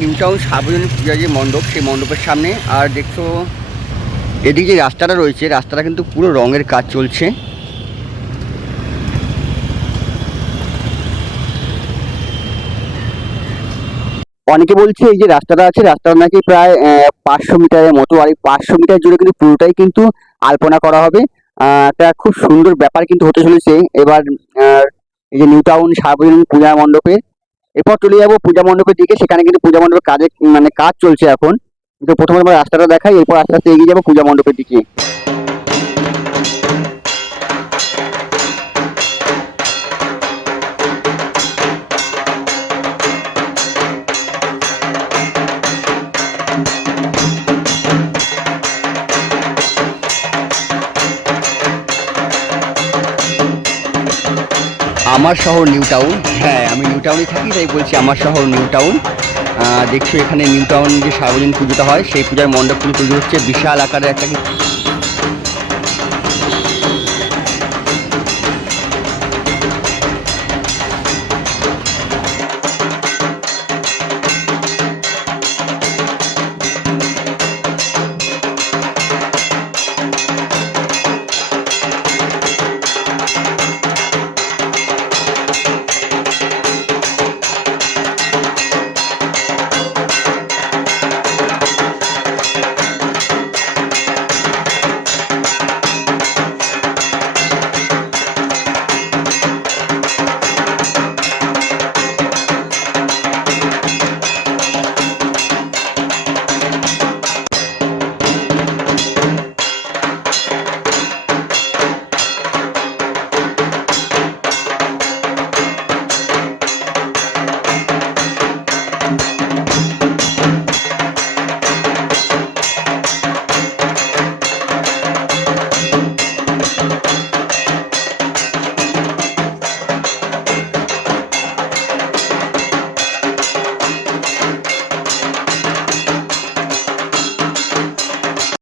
New town সার্বজনীন পূজা যে মণ্ডপ, সেই মণ্ডপের সামনে। আর দেখছ, এদিকে যে রাস্তাটা রয়েছে, রাস্তাটা কিন্তু পুরো রঙের কাজ চলছে। অনেকে বলছে এই যে রাস্তাটা আছে, রাস্তাটা নাকি প্রায় পাঁচশো মিটারের মতো। আর এই পাঁচশো মিটার জুড়ে কিন্তু পুরোটাই কিন্তু আলপনা করা হবে। একটা খুব সুন্দর ব্যাপার কিন্তু হতে চলেছে। এবার এই যে নিউ টাউন সার্বজনীন পূজা মণ্ডপে এরপর চলে যাব পূজা মণ্ডপের দিকে, সেখানে কিন্তু পূজা মণ্ডপের কাজে মানে কাজ চলছে এখন। তো প্রথমে রাস্তাটা দেখাই, এরপর আস্তে আস্তে এগিয়ে যাব পূজা মণ্ডপের দিকে। আমার শহর নিউ টাউন। হ্যাঁ আমি নিউ টাউনে থাকি, তাই বলছি আমার শহর নিউ টাউন। দেখছি এখানে নিউ টাউন যে সার্বজনীন পুজোটা হয়, সেই পূজার মণ্ডপগুলি পুজো হচ্ছে। বিশাল আকারের একটা